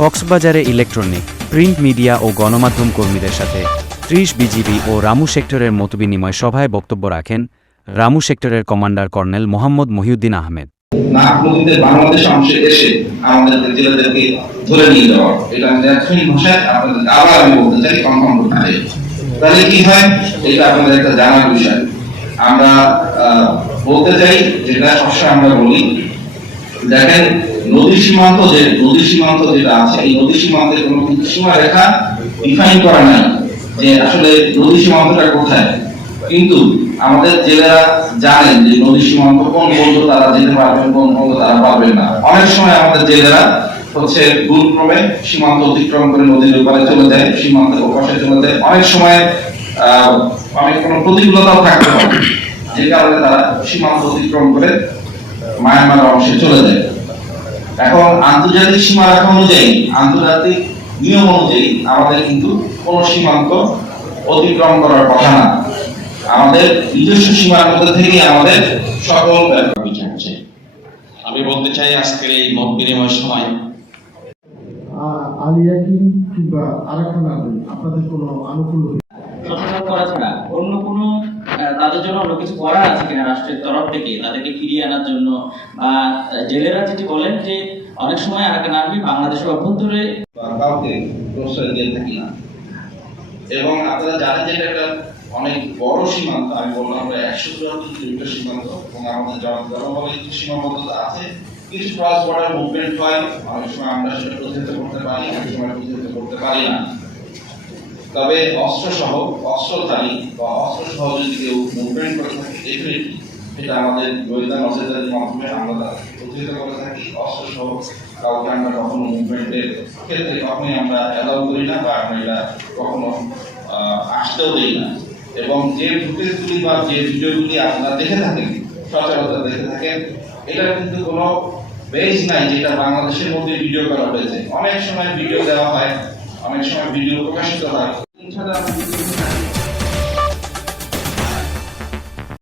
কক্সবাজারে electronic, print media ও গণমাধ্যম কর্মীদের সাথে ত্রিশ বিজিবি ও রামু সেক্টরের মতবিনিময় সভায় বক্তব্য রাখেন রামু সেক্টরের কমান্ডার কর্নেল মোহাম্মদ মহিউদ্দিন আহমেদ। তাহলে কি হয়? এটা আপনাদের একটা জানার বিষয়। আমরা বলতে চাই, যেটা সবসময় আমরা বলি, দেখেন নদী সীমান্ত যে নদী সীমান্ত যেটা আছে, এই নদী সীমান্তের কোনো কিন্তু সীমারেখা ডিফাইন করা নাই যে আসলে নদী সীমান্তটা কোথায়। কিন্তু আমাদের জেলেরা জানেন যে নদী সীমান্ত কোন পর্যন্ত তারা যেতে পারবেন কোন পর্যন্ত তারা পারবেন না। অনেক সময় আমাদের জেলেরা হচ্ছে ভুলক্রমে সীমান্ত অতিক্রম করে নদীর ওপারে চলে যায়, সীমান্তের ওপাশে চলে যায়। অনেক সময় অনেক কোনো প্রতিকূলতাও থাকতে পারে যে কারণে তারা সীমান্ত অতিক্রম করে মায়ানমার অংশে চলে যায়। এখন আন্তর্জাতিক সীমা রেখা অনুযায়ী আন্তর্জাতিক নিয়ম অনুযায়ী আমাদের কিন্তু কোন সীমান্ত অতিক্রম করার কথা না। আমাদের নিজস্ব সীমার মধ্যে থেকে আমাদের সকল ব্যাপার বিচার চাই আমি বলতে চাই আজকের এই মত বিনিময় সময়। আলিয়া কিং কিংবা আরাকান আপনাদের কোনো আনুকূল্য সচেতন করা ছাড়া অন্য কোনো আহ, তাদের জন্য অন্য কিছু করা আছে কিনা রাষ্ট্রের তরফ থেকে, তাদেরকে ফিরিয়ে আনার জন্য। বা জেলেরা যেটি বলেন যে, অনেক সময় আরাকান আর্মি বাংলাদেশের অভ্যন্তরে কাউকে প্রশ্রয় দিয়ে থাকি না। এবং আপনারা জানেন যে এটা একটা অনেক বড় সীমান্ত, আমি বললাম আমরা একশো চুয়াত্তর কিলোমিটার সীমান্ত, এবং আমাদের জন- জনবলের কিছু সীমাবদ্ধতা আছে। কিছু ক্রস বর্ডার মুভমেন্ট হয়, অনেক সময় আমরা সেটা প্রতিহত করতে পারি, অনেক সময় প্রতিহত করতে পারি না। তবে অস্ত্র সহ অস্ত্রধারী বা অস্ত্র সহ যদি কেউ মুভমেন্ট করে থাকে ডেফিনেটলি সেটা আমাদের গোয়েন্দা নজরদারির মাধ্যমে আমরা প্রতিহত করে থাকি। অস্ত্র সহ কাউকে আমরা কখনো মুভমেন্টের ক্ষেত্রে কখনোই আমরা অ্যালাউ করি না বা আমরা এটা কখনো আসতেও দিই না। এবং যে ফুটেজগুলি বা যে ভিডিওগুলি আপনারা দেখে থাকেন, সচরাচর দেখে থাকেন, এটা কিন্তু কোনো বেজ নাই যেটা বাংলাদেশের মধ্যে ভিডিও করা হয়েছে। অনেক সময় ভিডিও দেওয়া হয়, অনেক সময় ভিডিও প্রকাশিত হয়। এছাড়া